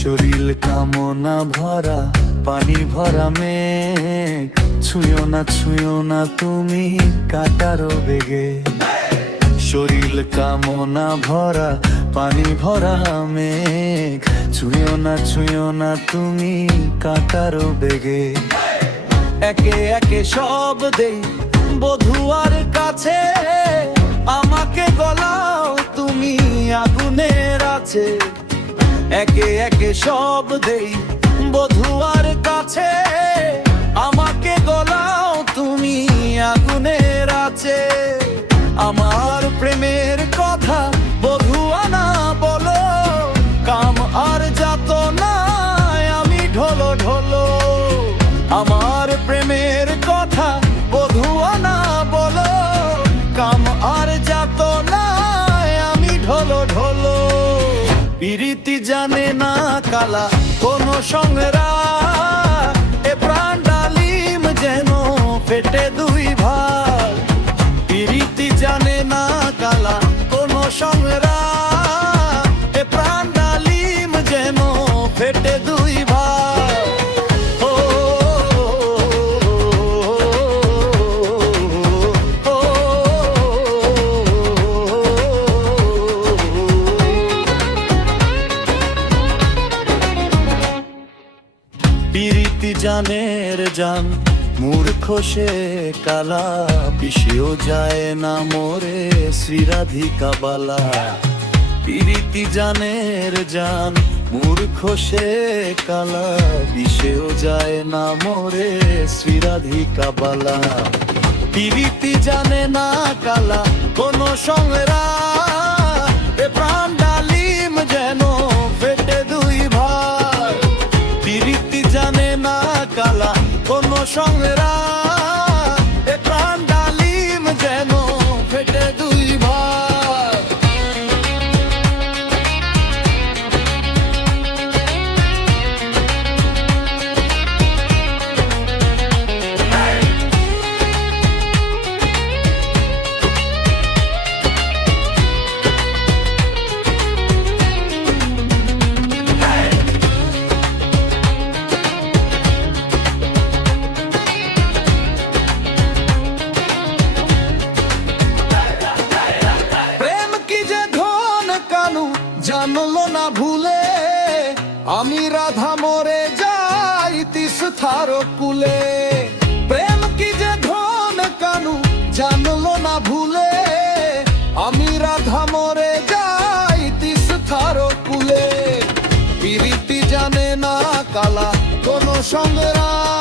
শরীর কামনা ভরা পানি ভরা মেঘ, ছুঁয়ো না তুমি কাটার বেগে। শরীর কামনা ভরা পানি ভরা মেঘ, ছুঁয়ো না তুমি কাটার বেগে। একে একে সব দেই বধুয়ার কাছে, আমাকে গলাও তুমি আগুনের আছে। একে একে সব দেই বধুয়ার কাছে, আমাকে গলাও তুমি আগুনের আছে। আমার প্রেমের কথা বধুয়া না বলো, কাম আর যাতনায় আমি ঢলো ঢলো। আমার প্রেমের কথা বধুয়া না বলো, কাম আর যাতনায় আমি ঢলো ঢলো। প্রীতি জানে না কালা কোনো সংগ্রাম, এ প্রাণ ডালিম যেন ফেটে দুই ভাগ। প্রীতি জানে না কালা কোনো সংগ্রাম, এ প্রাণ ডালিম যেন ফেটে দুই ভাগ। প্রীতি জানের জান মূর্খ সে কালা, পিছিয়েও যায় না মোরে শ্রীরাধিকা বালা। প্রীতি জানের জান মূর্খ সে কালা, পিছিয়েও যায় না মোরে শ্রীরাধিকা বালা। প্রীতি জানে না কালা কোনো সংগ্রাম, এ প্রাণ ডালিম যেন ফেটে দুই ভাগ। প্রীতি জানে না কালা কোনো সংগ্রাম, এ প্রাণ ডালিম যেন ফেটে দুই ভাগ। জানলো না ভুলে আমি রাধা মরে যাই তিস্তার কুলে। প্রেম কি যে ধন কানু জানলো না ভুলে, আমি রাধা মরে যাই তিস্তার কুলে। প্রীতি জানে না কালা কোনো সংগ্রাম,